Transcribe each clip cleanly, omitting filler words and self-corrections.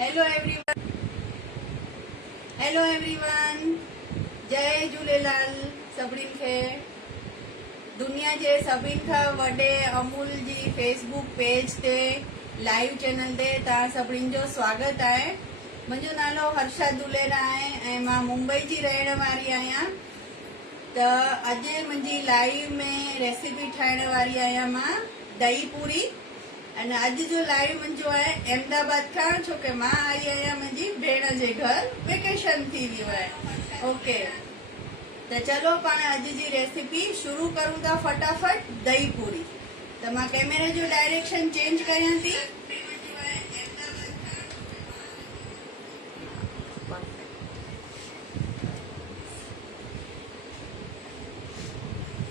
Hello everyone जय झूलेलाल सभिनीनि खे। दुनिया जे सभिनि खां वॾे अमूल जी फेसबुक पेज ते लाइव चैनल ते तव्हां सभिनीनि जो स्वागत आहे। मुंहिंजो नालो हर्षा दुलेरा आहे ऐं मां मुंबई जी रहण वारी आहियां। त अॼु मुंहिंजी लाइव में रेसिपी ठाहिण वारी आहियां मां दही पूरी। अने अॼु जो लाइव मुंहिंजो आहे अहमदाबाद खां, छो कि मां आई आहियां मुंहिंजी भेण जे घर, वेकेशन थी वियो आहे। ओके, त चलो पाण अॼु जी रेसिपी शुरू करूं था फटाफट दही पूरी। त मां कैमरा जो डायरेक्शन चेंज कयां थी।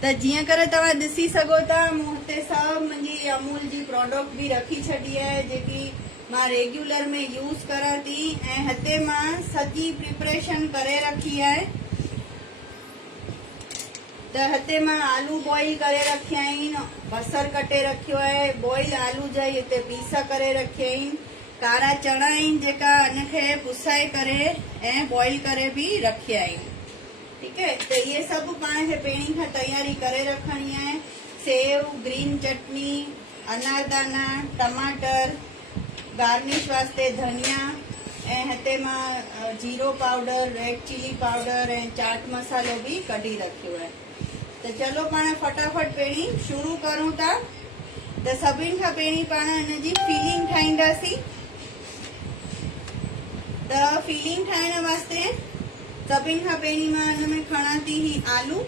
त जीअं करे तव्हां ॾिसी सघो था, मूं हिते सभु मुंहिंजी अमूल जी प्रोडक्ट बि रखी छॾी आहे जेकी मां रेगुलर में यूज़ करां थी। ऐं हिते मां सॼी प्रिपरेशन करे रखी आहे। त हिते मां आलू बॉइल करे रखिया आहिनि, बसर कटे रखियो आहे, बॉइल आलू जा हिते पीस करे रखिया आहिनि, कारा चणा आहिनि जेका हिनखे पुसाए करे ऐं बॉइल करे बि रखिया आहिनि। ठीक है, तो ये सब पाण खे पहिरीं खां तैयारी करे रखणी आहे। सेव, ग्रीन चटनी, अनारदाना, टमाटर, गार्निश वास्ते धनिया ऐं हिते मां zero powder, red chilli powder ऐं चाट मसालो भी कढी रखियो आहे। तो चलो पाण फटाफट पहिरीं शुरू करूं था। तो सभिनि खां पहिरीं पाण हिन जी फीलिंग ठाहींदासीं। तो फीलिंग ठाहिण वास्ते सभिनि खां पहिरीं मां हिन में खणा थी ही आलू।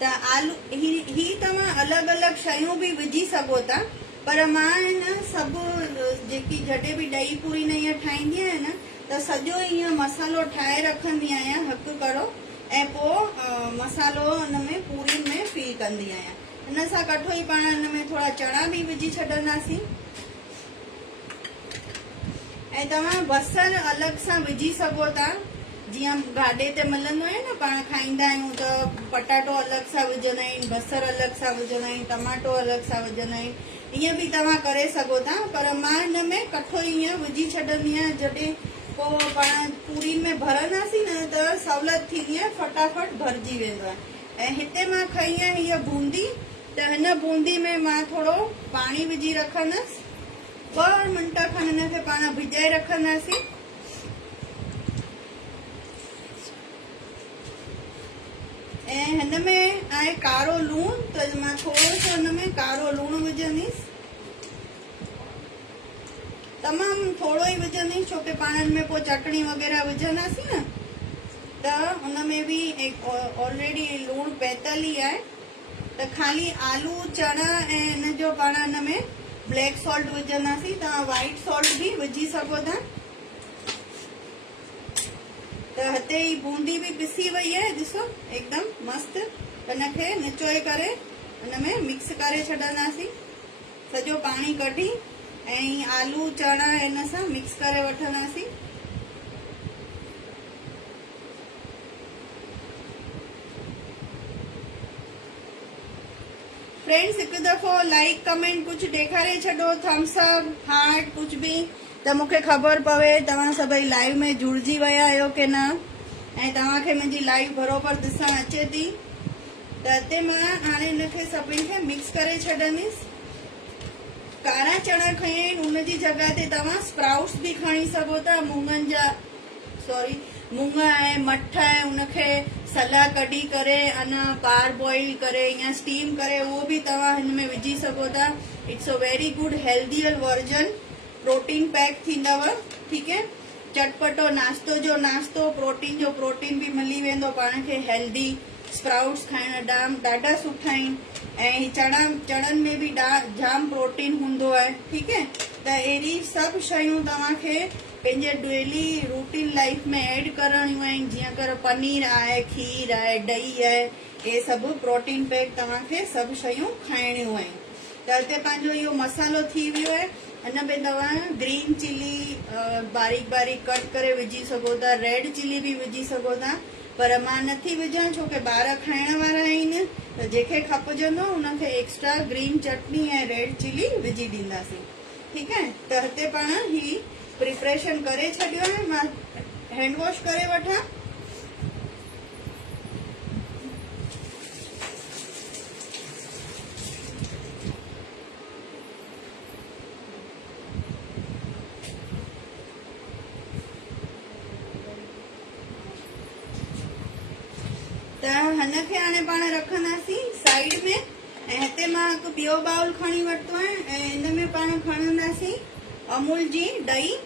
त आलू ही तव्हां अलॻि अलॻि शयूं बि विझी सघो था, पर मां हिन सभु जेकी जॾहिं बि ॾही पूरी न ईअं ठाहींदी आहियां न, त सॼो ईअं मसालो ठाहे रखंदी आहियां हिकु करो, ऐं पोइ मसालो हुन में पूरी में फिल कंदी आहियां। हिन सां कठो ई पाण हिन में थोरा चणा बि विझी छॾंदासीं। ऐं तव्हां बसर अलॻि सां विझी सघो था, जीअं गाॾे ते मिलंदो आहे न, पाण खाईंदा आहियूं त पटाटो अलॻि सां विझंदा आहिनि, बसर अलॻि सां विझंदा आहिनि, टमाटो अलॻि सां विझंदा आहिनि, ईअं बि तव्हां करे सघो था। पर मां हिन में कठो ईअं विझी छॾंदी आहियां, जॾहिं पोइ पाण पूरी में भरंदासीं न त सहूलियत थींदी आहे, फटाफट भरिजी वेंदो आहे। ऐं हिते मां खई आहे हीअ बूंदी। त हिन बूंदी में मां थोरो पाणी विझी रखंदसि, 2 मिंट खनि हिनखे पाण भिजाए रखंदासीं। ऐं हिन में आहे कारो लूणु, त मां थोरो सो हिन में कारो लूणु विझंदीसि, तमामु थोरो ई विझंदीसि, छो कि पाण हिन में पोइ चटणी वग़ैरह विझंदासीं न, त हुन में बि ऑलरेडी लूणु पैतल ई आहे। त ख़ाली आलू, चणा ऐं हिन जो पाण हिन में ब्लैक सॉल्ट विझंदासीं। तव्हां वाइट सॉल्ट बि विझी सघो था। त हिते ई बूंदी बि पिसी वई आहे, ॾिसो एकदम मस्त। हिनखे निचोए करे हिन में मिक्स करे छॾंदासीं, सॼो पाणी कढी ऐं आलू चणा हिन सां मिक्स करे वठंदासीं। फ्रेंड्स, हिकु दफ़ो लाइक कमेंट कुछ ॾेखारे छॾो, थम्स अप, हार्ट, कुछ भी, त मूंखे ख़बर पवे तव्हां सभई लाइव में जुड़जी विया आहियो की न, ऐं तव्हांखे मुंहिंजी लाइव बराबरि ॾिसण अचे थी। त हिते मां हाणे हिनखे सभिनि खे मिक्स करे छॾंदीसि। कारा चणा खई आहिनि, हुनजी जॻह ते तव्हां स्प्राउट्स बि खणी सघो था, मुङनि जा, सॉरी मुङ ऐं मठ ऐं उनखे सला कढी करे अञा पार बॉइल करे या स्टीम करे उहो बि तव्हां हिन में विझी सघो था। It's a very good healthier version, protein pack थींदव। ठीक है, चटपटो नाश्तो जो नाश्तो, प्रोटीन जो प्रोटीन भी मिली वेंदो पाण खे। हेल्दी स्प्राउट्स खाइण ॾाढा सुठा आहिनि, ऐं चणनि में भी जाम प्रोटीन हूंदो आहे। ठीक है, त अहिड़ी सभु शयूं तव्हांखे पंहिंजे डेली रूटीन लाइफ में ऐड करणियूं आहिनि, जीअं कर पनीर आहे, खीर आहे, ॾही आहे, ये सभु प्रोटीन पैक तव्हांखे सभु शयूं खाइणियूं आहिनि। त हिते पंहिंजो इहो मसालो थी वियो आहे। हिन में तव्हां ग्रीन चिली बारीक बारीक कट करे विझी सघो था, रेड चिली भी विझी सघो था, पर मां नथी विझां छो कि ॿार खाइण वारा आहिनि, त जंहिंखे खपजंदो उनखे एक्स्ट्रा ग्रीन चटनी ऐं रेड चिली विझी ॾींदासीं। ठीकु आहे, त हिते पाण ही प्रिपरेशन करे छॾियो आहे। मां हैंड वॉश करे वठां। त हिनखे हाणे पाण रखंदासीं साइड में, ऐं हिते मां हिकु ॿियो बाउल खणी वरितो आहे ऐं हिन में पाण खणंदासीं अमूल जी ॾही।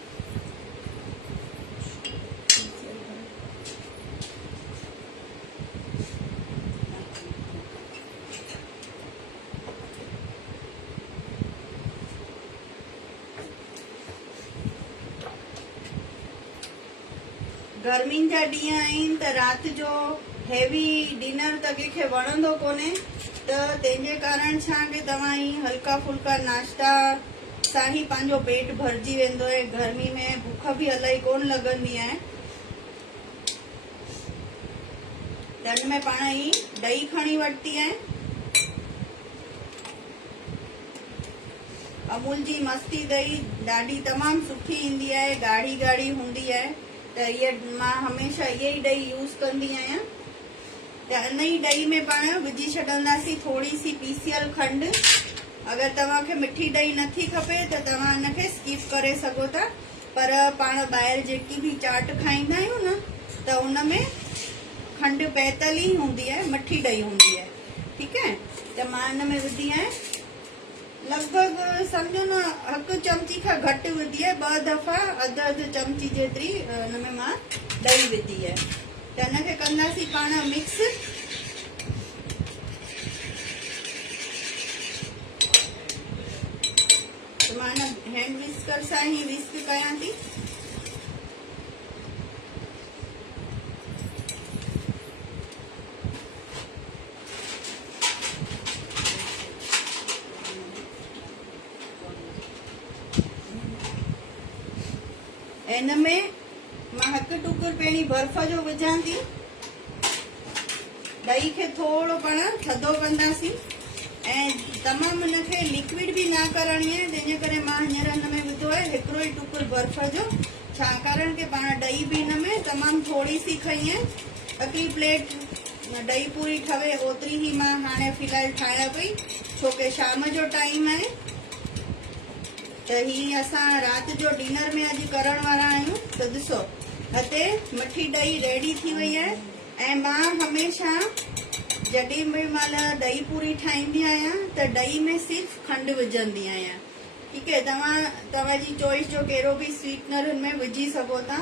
गर्मियुनि जा ॾींहं आहिनि त राति जो हेवी डिनर त कंहिंखे वणंदो कोन्हे, त तंहिंजे कारण छा कि तव्हां ही हल्का फुल्का नाश्ता सां ही पंहिंजो पेट भरिजी वेंदो आहे। गर्मी में बुख बि इलाही कोन लॻंदी आहे। त हिन में पाण ही ॾही खणी वरिती आहे। अमूल जी मस्ती ॾही ॾाढी तमामु सुठी ईंदी आहे, ॻाढ़ी ॻाढ़ी हूंदी आहे, त इहे मां हमेशह इहे ई ॾही यूज़ कंदी आहियां। त इन ई ॾही में पाण विझी छॾंदासीं थोड़ी सी पीसियल खंड। अगरि तव्हांखे मिठी ॾही नथी खपे त तव्हां हिनखे स्किप करे सघो था, पर पाण ॿाहिरि जेकी बि चाट खाईंदा आहियूं न, त उन में खंड पैतल ई हूंदी आहे, मिठी ॾही हूंदी आहे। ठीकु आहे, त मां हिन में विधी आहे लॻभॻि सम्झो न हिकु चमची खां घटि विधी आहे, 2 दफ़ा अधु चमची जेतिरी हिन में मां ॾही विधी आहे। त हिनखे कंदासीं पाण मिक्स। त मां हैंड विस्कर सां ही विस्क कयां थी। हिन में मां हिकु टुकुर पहिरीं बर्फ जो विझां थी। ॾही खे थोरो पाण थधो कंदासीं ऐं तमामु हिनखे लिक्विड बि न करणी आहे, तंहिंजे करे मां हींअर हिन में विधो आहे हिकिड़ो ई टुकुर बर्फ जो, छाकाणि कि पाण ॾही बि हिन में तमामु थोरी सी खई आहे। हिकिड़ी प्लेट ॾही पूरी ठहे ओतिरी ही मां हाणे फ़िलहाल ठाहियां पई, छो कि शाम जो टाइम आहे। त ही असां राति जो डिनर में अॼु करण वारा आहियूं। त ॾिसो हिते मिठी ॾही रेडी थी वई आहे। ऐं मां हमेशह जॾहिं बि महिल ॾही पूरी ठाहींदी आहियां त ॾही में सिर्फ़ु खंडु विझंदी आहियां। ठीकु आहे, तव्हांजी चॉइस जो कहिड़ो बि स्वीटनर हिन में विझी सघो था।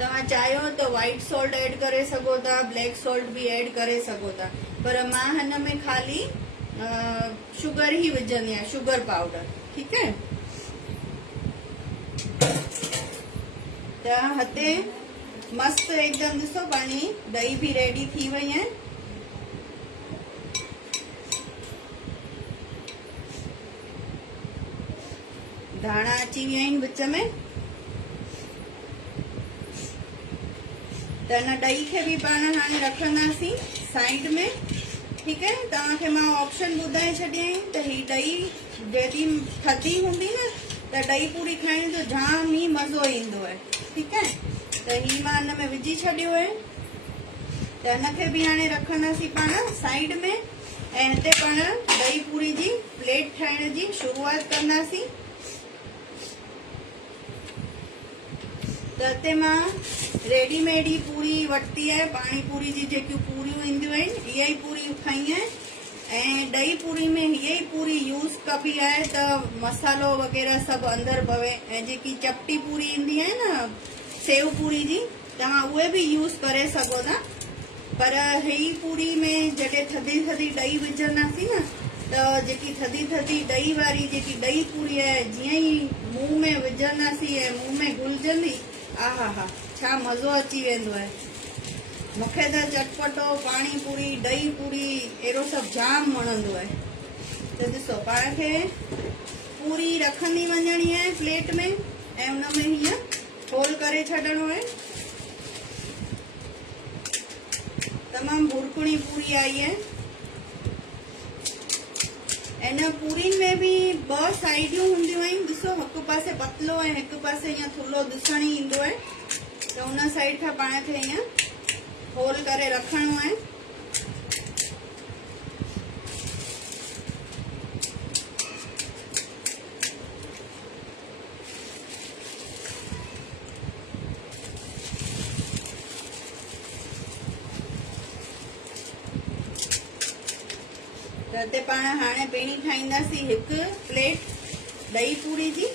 तव्हां चाहियो त वाइट सॉल्ट ऐड करे सघो था, ब्लैक सॉल्ट बि ऐड करे सघो था, पर मां हिन में ख़ाली शुगर ही विझंदी आहियां, शुगर पाउडर। ठीकु आहे, त हिते मस्त एकदम ॾिसो पाणी ॾही भी रेडी थी वई है। धाणा अची विया आहिनि विच में। त हिन ॾही खे भी पाण हाणे रखंदासीं साइड में। ठीक है, तव्हांखे मां ऑप्शन ॿुधाए छॾियई त ही ॾही जॾहिं थधी हूंदी न त ॾही पूरी खाइण जो जाम ई मज़ो ईंदो आहे। ठीक है, त ही मां हिन में विझी छॾियो आहे। त हिनखे भी हाणे रखंदासीं पाण साइड में ऐं हिते पाण ॾही पूरी जी प्लेट ठाहिण जी शुरूआत कंदासीं। त हिते मां रेडीमेड ही पूरी वरिती आहे, पाणी पूरी जी जेकियूं पूरियूं ईंदियूं आहिनि इहा ई पूरी खई आहे। ऐं ॾही पूरी में हीअ ई पूरी यूज़ कबी आहे त मसालो वग़ैरह सभु अंदरि पवे। ऐं जेकी चपटी पूरी ईंदी आहे न सेव पूरी जी, तव्हां उहे बि यूज़ करे सघो था। पर ही पूरी में जॾहिं थधी थधी ॾही विझंदासीं न त जेकी थधी थधी ॾही वारी जेकी ॾही पूरी आहे जीअं ई मुंहुं में विझंदासीं ऐं मुंहुं में घुलजंदी, आहा हा छा मज़ो अची वेंदो आहे। मूंखे त चटपटो पाणी पूरी ॾही पूरी अहिड़ो सभु जाम वणंदो आहे। त ॾिसो पाण खे पूरी रखंदी वञणी आहे प्लेट में ऐं उन में हीअं होल करे छॾणो आहे। तमामु भुरकड़ी पूरी आई है। इन पूरी में भी ब साइडियूं हूंदियूं आहिनि। ॾिसो हिकु पासे पतलो ऐं हिकु पासे ईअं थुल्हो ॾिसण ई ईंदो आहे, त उन साइड खां पाण खे ईअं होल करे रखणो आहे। त हिते पाण हाणे पहिरीं ठाहींदासीं हिकु प्लेट ॾही पूरी जी।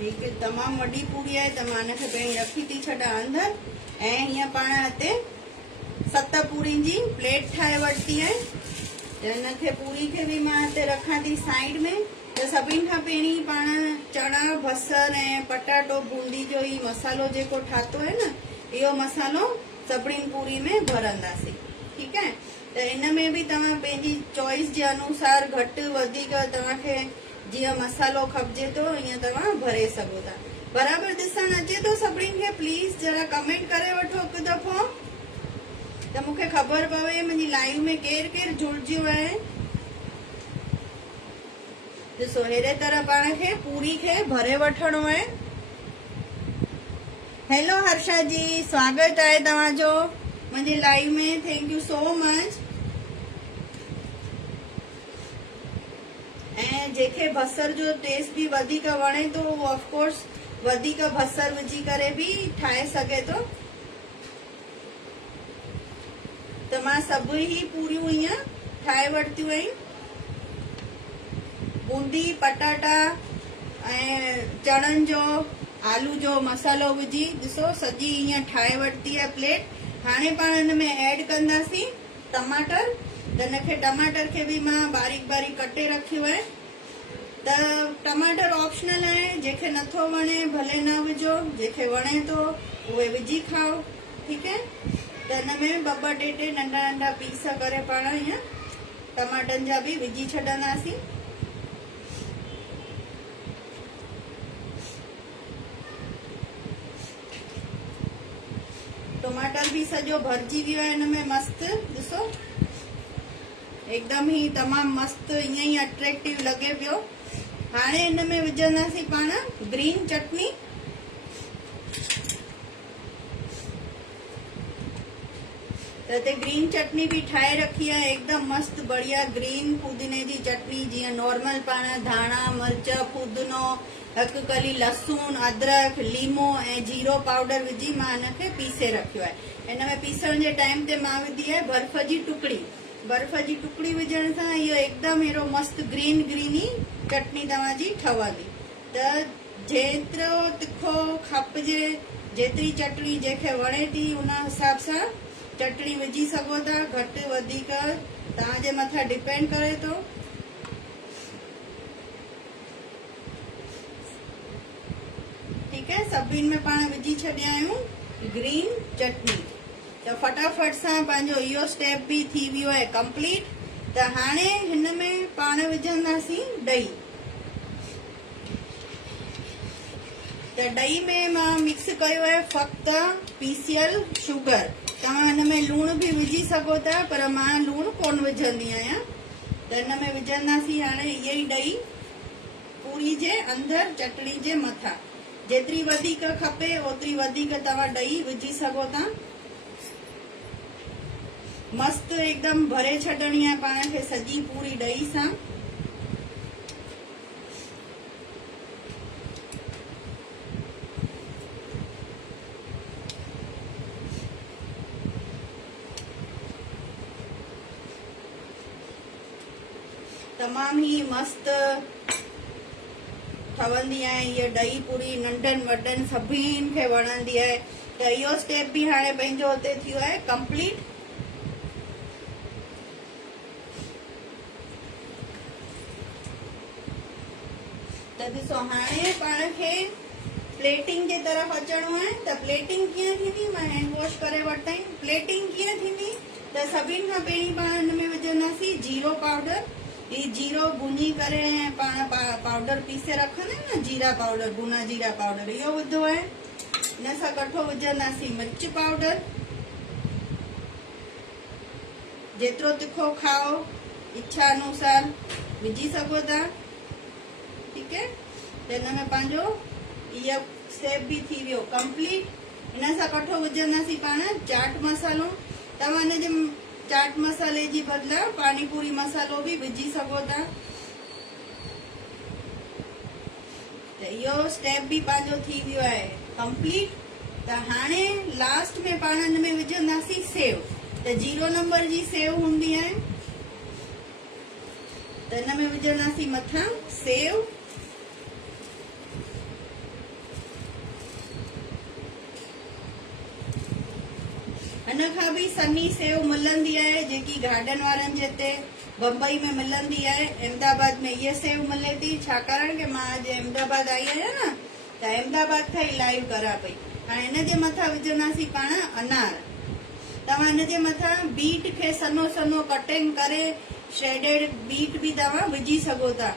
हिकु तमामु वॾी पूरी आहे त मां हिनखे पहिरीं रखी थी छॾां अंदरि, ऐं हीअं पाण हिते 7 पूरियुनि जी प्लेट ठाहे वरिती आहे। त हिनखे पूरी खे बि मां हिते रखां थी साइड में। त सभिनि खां पहिरीं पाण चणा बसर ऐं पटाटो बूंदी जो ई मसालो जेको ठातो है न, इहो मसालो सभिनी पूरी में भरंदासीं। ठीकु आहे। त इन में बि तव्हां पंहिंजी चॉइस जे अनुसार घटि वधीक तव्हांखे जीअं मसालो खपजे थो ईअं तव्हां भरे सघो था। बराबरि ॾिसण अचे थो सभिनी खे? प्लीज जरा कमेंट करे वठो हिकु दफ़ो, त मूंखे ख़बर पवे मुंहिंजी लाइव में केरु केरु जुड़जियो आहे। ॾिसो अहिड़े तरह पाण खे पूरी खे भरे वठणो आहे। हेलो हर्षा जी, स्वागत आहे तव्हांजो मुंहिंजे लाइव में। Thank you so much. ऐं जेके बसर जो टेस्ट बि वधीक वणे थो उहो ऑफकोर्स वधीक बसर विझी करे बि ठाहे सघे थो। त मां सभु ई पूरियूं ईअं ठाहे वरितियूं आहिनि। बूंदी पटाटा ऐं चणनि जो आलू जो मसालो विझी ॾिसो सॼी ईअं ठाहे वरिती आहे प्लेट। हाणे पाण हिन में ऐड कंदासीं टमाटर। त हिनखे टमाटर खे बि मां बारीक बारीक कटे रखियो आहे। त टमाटर ऑप्शनल आहे, जंहिंखे नथो वणे भले न विझो, जंहिंखे वणे थो उहे विझी खाओ। ठीकु आहे। त हिन में ॿ टे नंढा नंढा पीस करे पाण ईअं टमाटनि जा बि विझी छॾंदासीं। टमाटर भी सॼो भरजी वियो आहे हिन में मस्त। ॾिसो एकदम ही तमामु मस्त ईअं ई अट्रेक्टिव लॻे पियो। हाणे हिन में विझंदासीं पाण ग्रीन चटनी। त हिते ग्रीन चटनी भी ठाहे रखी आहे एकदम मस्त बढ़िया ग्रीन पुदीने जी चटनी। जीअं नॉर्मल पाण धाणा मिर्च पुदीनो हिकु कली लहसुन अदरक लीमो ऐं जीरो पाउडर विझी मां हिनखे पीसे रखियो आहे। हिन में पीसण जे टाइम ते मां विधी आहे बर्फ जी टुकड़ी। बर्फ जी टुकड़ी विझण सां इहो एकदम अहिड़ो मस्त ग्रीन ग्रीनी चटनी तव्हांजी ठहंदी। त जेतिरो तिखो खपजे, जेतिरी चटनी जंहिंखे वणे थी उन हिसाब सां चटनी विझी सघो था। घटि वधीक तव्हांजे मथां डिपेंड करे थो। ठीक है। सभिनि में पाण विझी छॾिया आहियूं ग्रीन चटनी। त फटाफट सां पंहिंजो इहो स्टेप बि थी वियो आहे कंप्लीट। त हाणे हिन में पाण विझंदासीं ॾही। त ॾही में मां मिक्स कयो आहे फ़क़्त पीसियल शुगर। तव्हां हिन में लूणु बि विझी सघो था, पर मां लूणु कोन विझंदी आहियां। त हिन में विझंदासीं हाणे इहा ई ॾही पूरी जे अंदरि चटनी जे मथां। जेतिरी वधीक खपे ओतिरी वधीक तव्हां ॾही विझी सघो था। मस्त एकदम भरे छॾणी आहे पाण खे सॼी पूरी ॾही सां। तमाम ही मस्त ठवंदी आहे ये ॾही पूरी। नंढनि वॾनि सभिनि खे वणंदी आहे। त इहो स्टेप बि हाणे पंहिंजो हुते थियो आहे कंप्लीट। त ॾिसो हाणे पाण खे प्लेटिंग जे तरफ़ अचणो आहे। त प्लेटिंग कीअं थींदी, मां हैंड वॉश करे वरितई। प्लेटिंग कीअं थींदी त सभिनि खां पहिरीं पाण हिन में विझंदासीं जीरो पाउडर। ही जीरो भुञी करे ऐं पाण पाउडर पीसे रखंदा आहियूं न, जीरा पाउडर, भुना जीरा पाउडर, इहो विधो आहे। हिन सां कठो विझंदासीं मिर्च पाउडर, जेतिरो तिखो खाओ इच्छा अनुसार विझी सघो था, ठीक है। त हिन में पंहिंजो इहो स्टेप बि थी वियो कंप्लीट। हिन सां कठो विझंदासीं पाण चाट मसालो। तव्हां हिन जे चाट मसाले जी बदिला पानीपुरी मसालो बि विझी सघो था। त इहो स्टेप बि पंहिंजो थी वियो आहे कंप्लीट। त हाणे लास्ट में पाण हिन में विझंदासीं सेव। त 0 नंबर जी सेव हूंदी आहे, त हिन में विझंदासीं मथां सेव। हिन खां बि सन्ही सेव मिलंदी आहे, जेकी गार्डन वारनि जे हिते बम्बई में मिलंदी आहे। अहमदाबाद में इहा सेव मिले थी, छाकाणि कि मां अॼु अहमदाबाद आई आहियां न, त अहमदाबाद खां ई लाइव करां पई। हाणे हिन जे मथां विझंदासीं पाण अनार। तव्हां हिन जे मथां बीट खे सनो सनो कटिंग करे श्रेडेड बीट बि तव्हां विझी सघो था।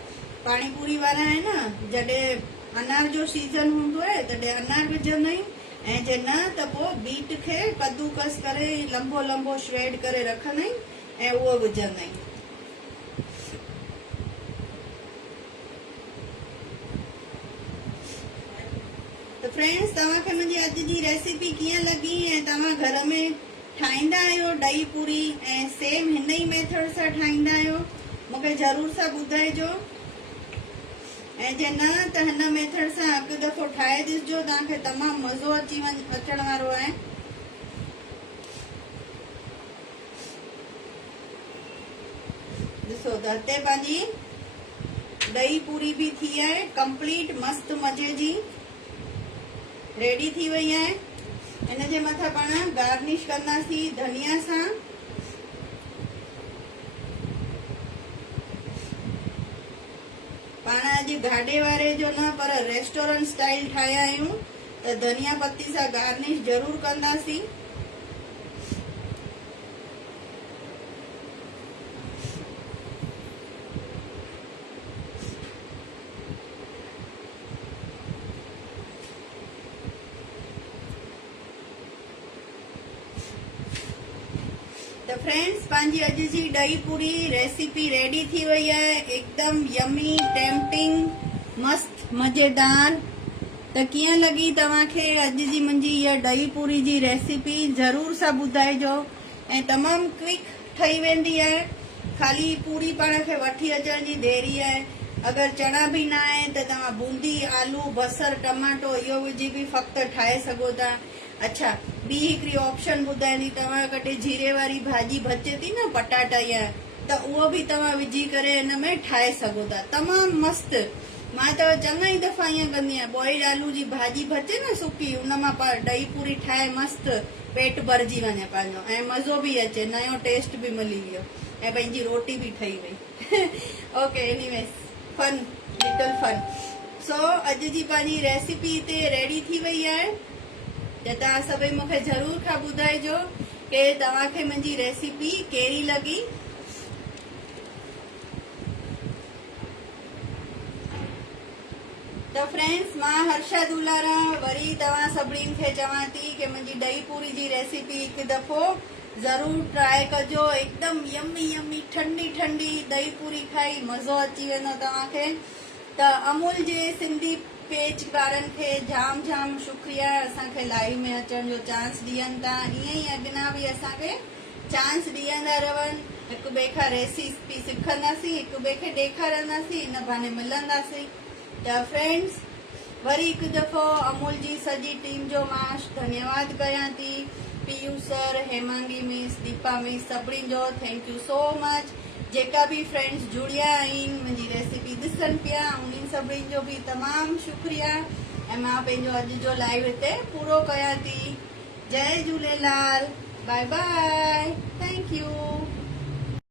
पानीपुरी वारा आहे न, जॾहिं अनार जो सीज़न हूंदो आहे तॾहिं अनार विझंदा आहियूं, ऐं जे न त पोइ बीट खे कद्दूकस करे लंबो लंबो श्रेड करे रखंदा आहियूं ऐं उहो विझंदा आहियूं। त फ्रेंड्स, तव्हांखे मुंहिंजी अॼु जी रेसिपी कीअं लॻी ऐं तव्हां घर में ठाहींदा आहियो ॾही पूरी ऐं सेम हिन ई मेथड सां ठाहींदा आहियो, मूंखे ज़रूर सां ॿुधाइजो। ऐं जे न त हिन मेथड सां हिकु दफ़ो ठाहे ॾिसजो, तव्हांखे तमामु मज़ो अचण वारो आहे। ॾिसो त हिते पंहिंजी ॾही पूरी बि थी आहे कंप्लीट, मस्त मज़े जी रेडी थी वई आहे। हिन जे मथां पाण गार्निश कंदासीं धनिया सां। पाण अॼु गाॾे वारे जो न पर रेस्टोरेंट स्टाइल ठाहिया आहियूं, त धनिया पत्ती सां गार्निश ज़रूर कंदासीं। तो फ्रेंड्स, पंहिंजी अॼु जी ॾही पूरी रेसिपी रेडी थी वई आहे, एकदम यमी, टेम्पटिंग, मस्त मज़ेदार। त कीअं लॻी तव्हांखे अॼु जी मुंहिंजी इहा ॾही पूरी जी रेसिपी, ज़रूर सां ॿुधाइजो। ऐं तमामु क्विक ठही वेंदी आहे, ख़ाली पूरी पाण खे वठी अचण जी देरी आहे। अगरि चणा बि न आहे त तव्हां बूंदी, आलू, बसर, टमाटो इहो विझी बि फ़क़्ति ठाहे सघो था। अच्छा, ॿी हिकिड़ी ऑप्शन ॿुधाईंदी, तव्हां कॾहिं जीरे वारी भाॼी बचे थी न, पटाटा या, त उहो बि तव्हां विझी करे हिन में ठाहे सघो था, तमामु मस्तु। मां त चङा ई दफ़ा ईअं कंदी आहियां, बॉइल्ड आलू जी भाॼी बचे न सुकी, उन मां ॾही पूरी ठाहे मस्तु पेट भरिजी वञे पंहिंजो, ऐं मज़ो बि अचे, नयो टेस्ट बि मिली वियो, ऐं पंहिंजी रोटी बि ठही वई। Okay, anyways, fun, little fun. So अॼु जी पंहिंजी रेसिपी हिते रेडी थी वई आहे। त तव्हां सभई मूंखे ज़रूर खां ॿुधाइजो कि तव्हांखे मुंहिंजी रेसिपी कहिड़ी लॻी। तो फ्रेंड्स, मां हर्षा दुलारा वरी तव्हां सभिनीनि खे चवां थी कि मुंहिंजी ॾही पूरी जी रेसिपी हिकु दफ़ो ज़रूर ट्राई कजो। एकदम यमी यमी ठंडी ठंडी ॾही पूरी खाई मज़ो अची वेंदो तव्हांखे। त अमूल जे सिंधी पेज वारनि खे जाम जाम शुक्रिया, असांखे लाइव में अचण जो चांस ॾियनि था। ईअं ई अॻिना बि असांखे चांस ॾींदा रहनि, हिक ॿिए खां रेसिपी सिखंदासीं, हिक ॿिए खे ॾेखारंदासीं, इन बहाने मिलंदासीं। त फ्रेंड्स, वरी हिकु दफ़ो अमूल जी सॼी टीम जो मां धन्यवाद कयां थी। Piyu sir, Hemangi miss, Deepa miss, सभिनी जो थैंक यू सो मच। जेका भी फ्रेंड्स जुड़िया आहिनि, मुंहिंजी रेसिपी ॾिसनि पिया, उन्हनि सभिनी जो भी तमामु शुक्रिया। ऐं मां पंहिंजो अॼु जो लाइव हिते पूरो कयां थी। जय Jhulelal, bye bye, thank you.